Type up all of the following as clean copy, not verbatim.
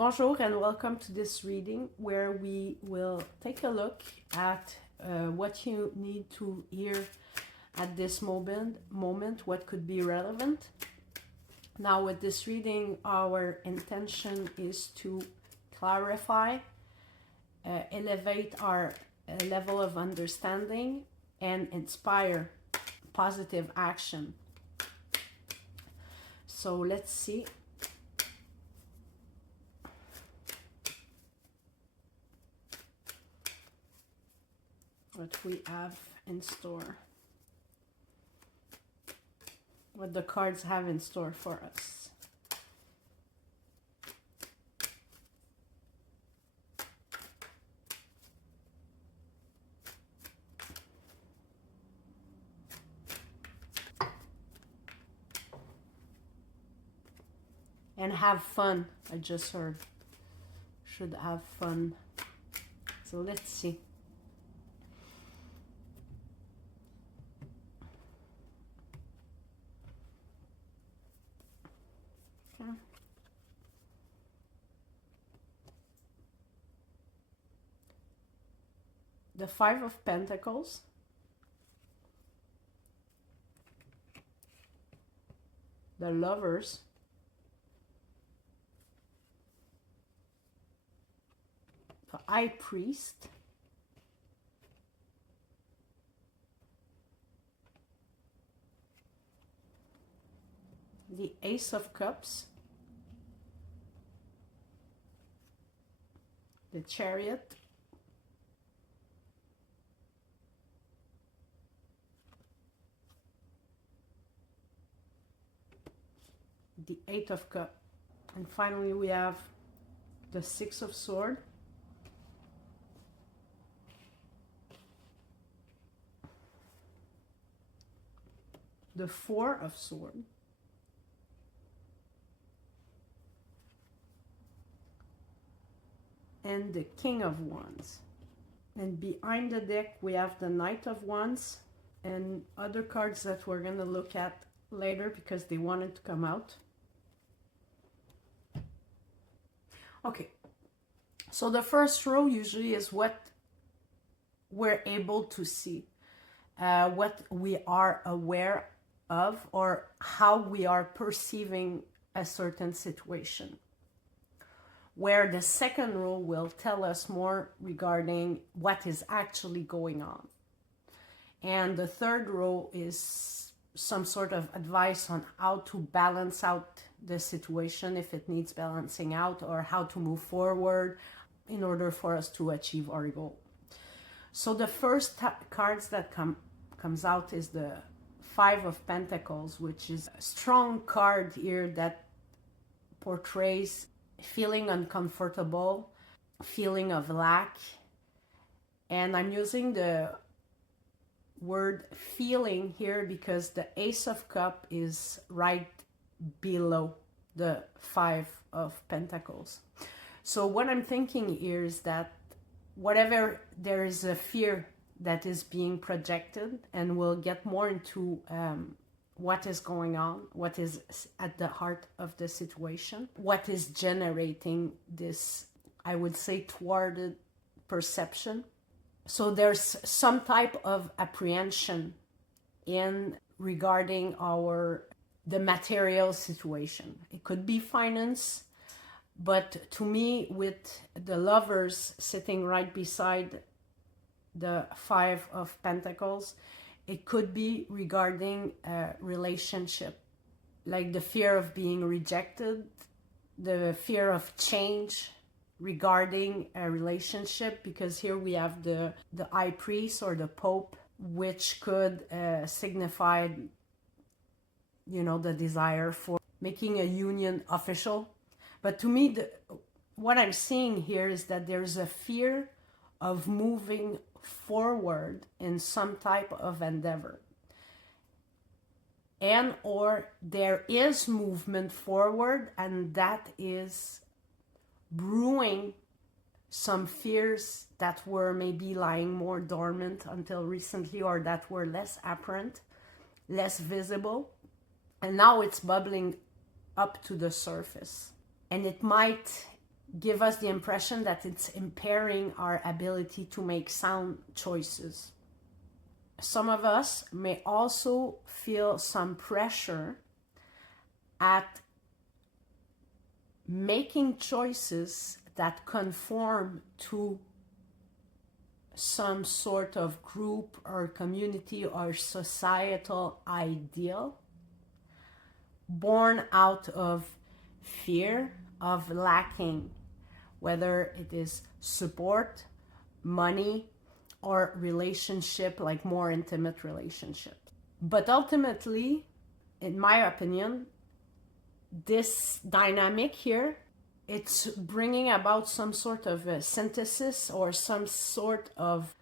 Bonjour and welcome to this reading where we will take a look at what you need to hear at this moment, what could be relevant. Now with this reading, our intention is to clarify, elevate our level of understanding and inspire positive action. So let's see. What we have in store, what the cards have in store for us. And have fun, I just heard. Should have fun. So let's see. The Five of Pentacles, the Lovers, the High Priest, the Ace of Cups, the Chariot, the Eight of Cups, and finally we have the Six of Swords, the Four of Swords, and the King of Wands. And behind the deck we have the Knight of Wands and other cards that we're going to look at later because they wanted to come out. Okay, so the first row usually is what we're able to see, what we are aware of, or how we are perceiving a certain situation. Where the second row will tell us more regarding what is actually going on. And the third row is some sort of advice on how to balance out the situation if it needs balancing out, or how to move forward in order for us to achieve our goal. So the first cards that comes out is the Five of Pentacles, which is a strong card here that portrays feeling uncomfortable, feeling of lack. And I'm using the word feeling here because the Ace of Cups is right below the Five of Pentacles. So what I'm thinking here is that whatever there is a fear that is being projected, and we'll get more into what is going on, what is at the heart of the situation, what is generating this, I would say, thwarted perception. So there's some type of apprehension in regarding the material situation. It could be finance, but to me, with the Lovers sitting right beside the Five of Pentacles, it could be regarding a relationship, like the fear of being rejected, the fear of change regarding a relationship, because here we have the High Priest or the Pope, which could signify, you know, the desire for making a union official. But to me, what I'm seeing here is that there's a fear of moving forward in some type of endeavor, and or there is movement forward, and that is brewing some fears that were maybe lying more dormant until recently, or that were less apparent, less visible, and now it's bubbling up to the surface. And it might give us the impression that it's impairing our ability to make sound choices. Some of us may also feel some pressure at making choices that conform to some sort of group or community or societal ideal, born out of fear of lacking, whether it is support, money, or relationship, like more intimate relationships. But ultimately, in my opinion, this dynamic here, it's bringing about some sort of a synthesis or some sort of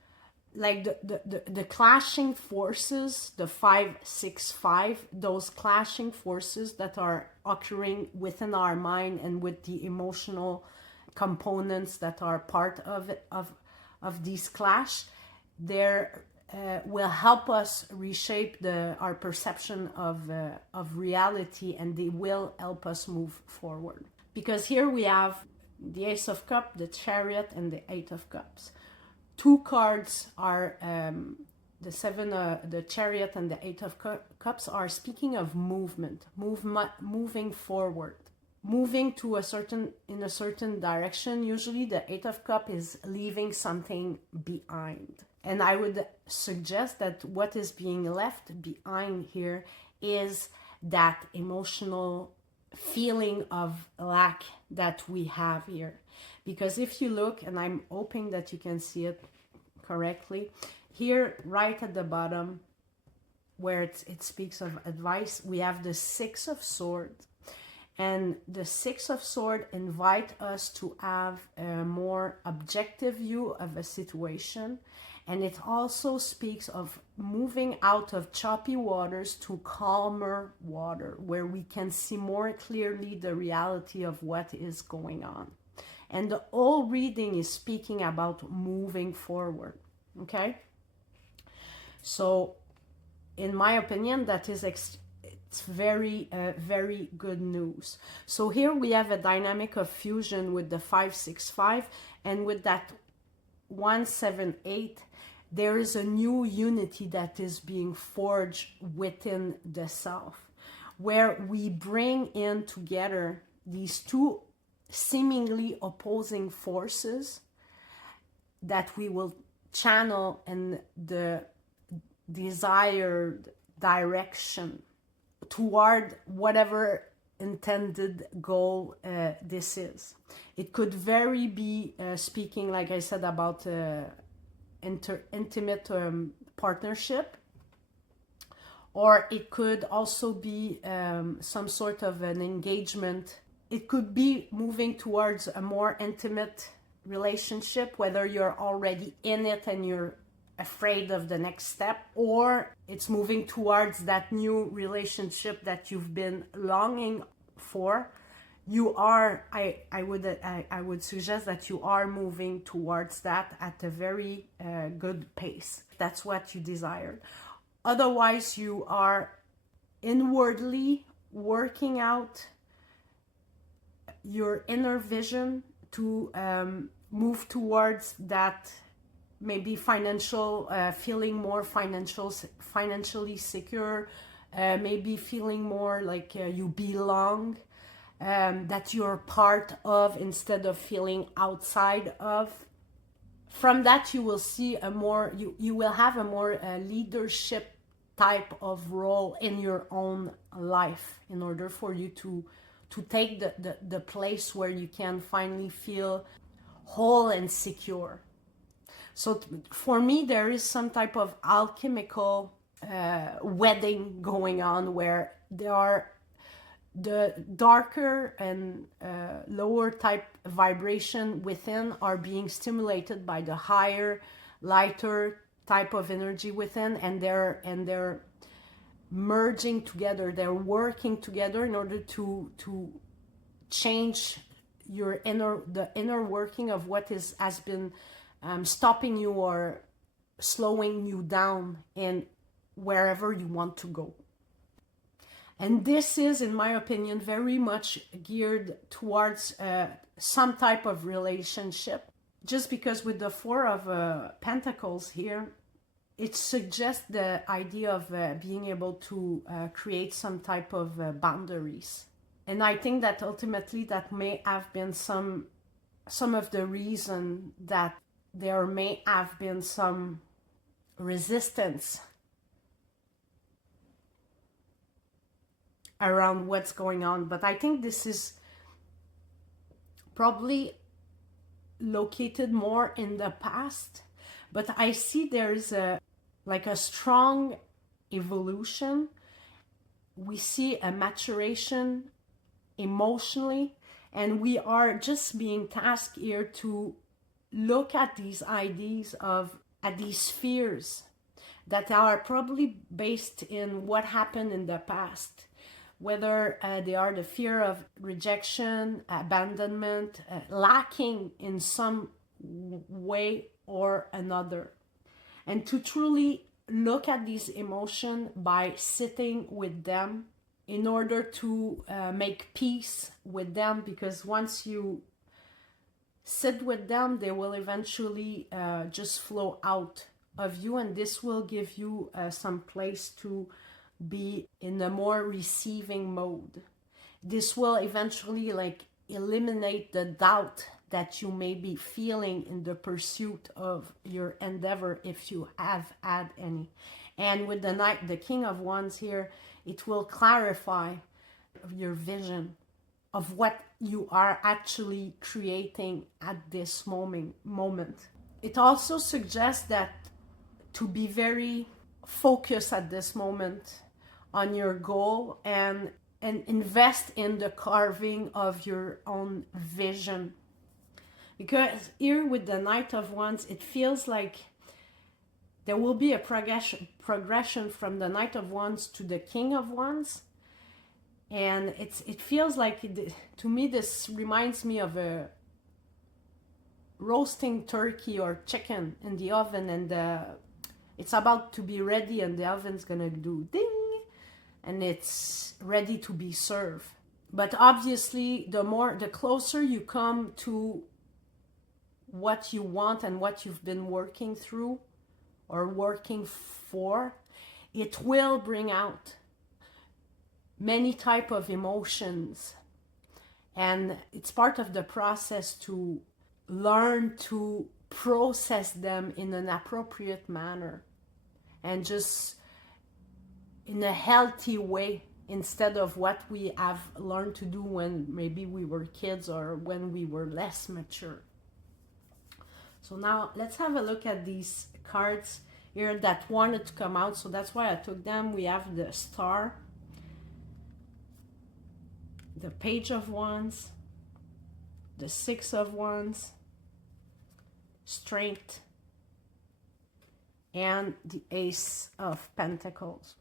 like the clashing forces, the 5-6-5, those clashing forces that are occurring within our mind and with the emotional components that are part of it, of these clash, there will help us reshape our perception of reality, and they will help us move forward. Because here we have the Ace of Cups, the Chariot, and the Eight of Cups. Two cards are the Chariot and the Eight of Cups are speaking of movement, moving forward, moving to in a certain direction. Usually the Eight of Cups is leaving something behind. And I would suggest that what is being left behind here is that emotional feeling of lack that we have here. Because if you look, and I'm hoping that you can see it correctly, here right at the bottom where it speaks of advice, we have the Six of Swords. And the Six of Swords invite us to have a more objective view of a situation. And it also speaks of moving out of choppy waters to calmer water, where we can see more clearly the reality of what is going on. And the whole reading is speaking about moving forward, okay? So, in my opinion, that is it's very, very good news. So here we have a dynamic of fusion with the 5-6-5, and with that 1-7-8, there is a new unity that is being forged within the self, where we bring in together these two seemingly opposing forces that we will channel in the desired direction toward whatever intended goal this is. It could very be speaking, like I said, about intimate partnership, or it could also be some sort of an engagement. It could be moving towards a more intimate relationship, whether you're already in it and you're afraid of the next step, or it's moving towards that new relationship that you've been longing for. You are, I would suggest that you are moving towards that at a very good pace. That's what you desire. Otherwise, you are inwardly working out your inner vision to move towards that maybe financial, feeling more financially secure, maybe feeling more like you belong, that you're part of instead of feeling outside of. From that, you will see a more, you will have a more leadership type of role in your own life, in order for you to take the place where you can finally feel whole and secure. So for me, there is some type of alchemical wedding going on, where there are the darker and lower type vibration within are being stimulated by the higher, lighter type of energy within, and they're merging together. They're working together in order to change your the inner working of what has been stopping you or slowing you down in wherever you want to go. And this is, in my opinion, very much geared towards some type of relationship. Just because with the Four of Pentacles here, it suggests the idea of being able to create some type of boundaries. And I think that ultimately that may have been some of the reason that there may have been some resistance around what's going on. But I think this is probably located more in the past. But I see there's a strong evolution. We see a maturation emotionally, and we are just being tasked here to look at these ideas at these fears that are probably based in what happened in the past, whether they are the fear of rejection, abandonment, lacking in some way or another. And to truly look at these emotions by sitting with them in order to make peace with them, because once you sit with them, they will eventually just flow out of you, and this will give you some place to be in a more receiving mode. This will eventually eliminate the doubt that you may be feeling in the pursuit of your endeavor, if you have had any. And with the King of Wands here, it will clarify your vision of what you are actually creating at this moment. It also suggests that to be very focused at this moment on your goal and invest in the carving of your own vision. Because here with the Knight of Wands, it feels like there will be a progression from the Knight of Wands to the King of Wands. And it feels like, to me, this reminds me of a roasting turkey or chicken in the oven, and it's about to be ready, and the oven's gonna do ding, and it's ready to be served. But obviously, the closer you come to what you want and what you've been working through or working for, it will bring out many type of emotions, and it's part of the process to learn to process them in an appropriate manner and just in a healthy way, instead of what we have learned to do when maybe we were kids or when we were less mature. So now let's have a look at these cards here that wanted to come out, so that's why I took them. We have the Star, the Page of Wands, the Six of Wands, Strength, and the Ace of Pentacles.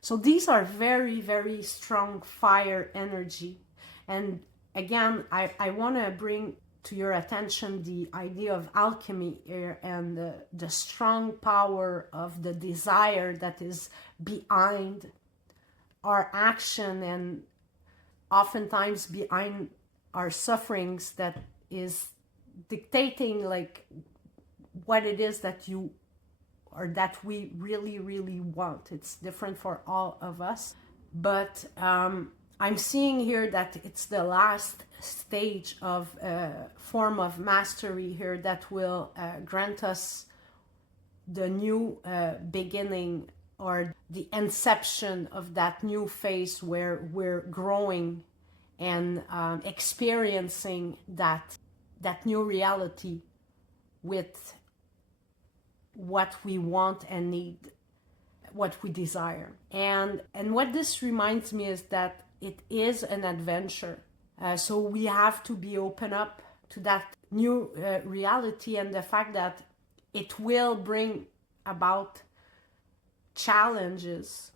So these are very, very strong fire energy. And again, I want to bring to your attention the idea of alchemy here, and the strong power of the desire that is behind our action, and oftentimes behind our sufferings, that is dictating what it is that you or that we really, really want. It's different for all of us, but I'm seeing here that it's the last stage of a form of mastery here that will grant us the new beginning, or the inception of that new phase where we're growing and experiencing that new reality with what we want and need, what we desire. And what this reminds me is that it is an adventure. So we have to be open up to that new reality, and the fact that it will bring about challenges.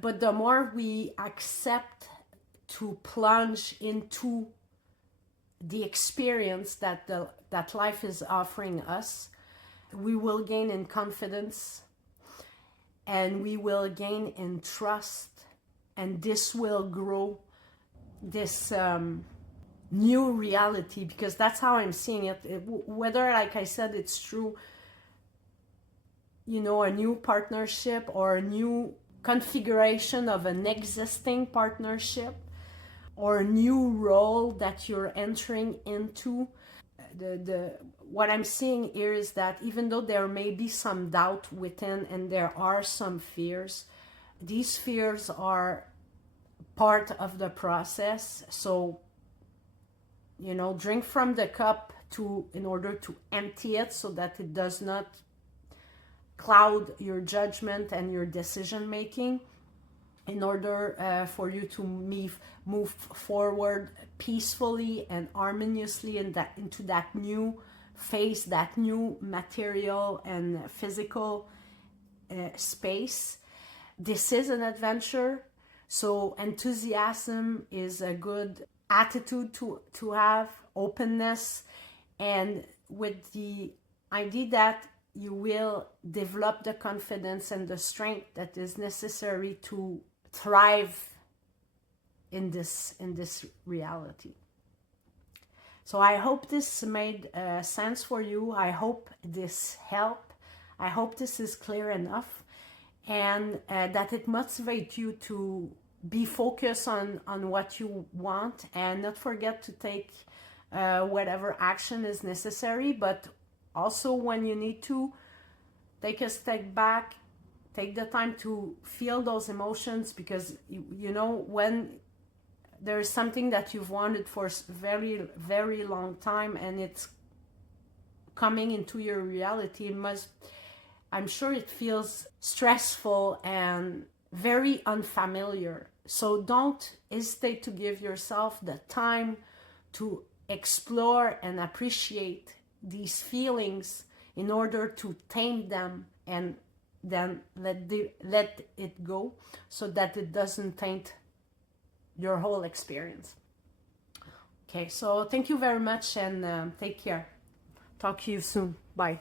But the more we accept to plunge into the experience that life is offering us, we will gain in confidence, and we will gain in trust, and this will grow this new reality, because that's how I'm seeing it. Whether, like I said, it's true, you know, a new partnership or a new configuration of an existing partnership or a new role that you're entering into. What I'm seeing here is that even though there may be some doubt within and there are some fears, these fears are part of the process. So, you know, drink from the cup in order to empty it, so that it does not cloud your judgment and your decision making, in order for you to move forward peacefully and harmoniously into that new phase, that new material and physical space. This is an adventure, so enthusiasm is a good attitude to have, openness, and with the idea that you will develop the confidence and the strength that is necessary to thrive in this reality. So I hope this made sense for you. I hope this helped. I hope this is clear enough, and that it motivates you to be focused on what you want, and not forget to take whatever action is necessary, but also when you need to, take a step back, take the time to feel those emotions, because you know, when there is something that you've wanted for a very, very long time and it's coming into your reality, I'm sure it feels stressful and very unfamiliar. So don't hesitate to give yourself the time to explore and appreciate these feelings in order to tame them, and then let it go, so that it doesn't taint your whole experience. Okay, so thank you very much, and take care. Talk to you soon. Bye.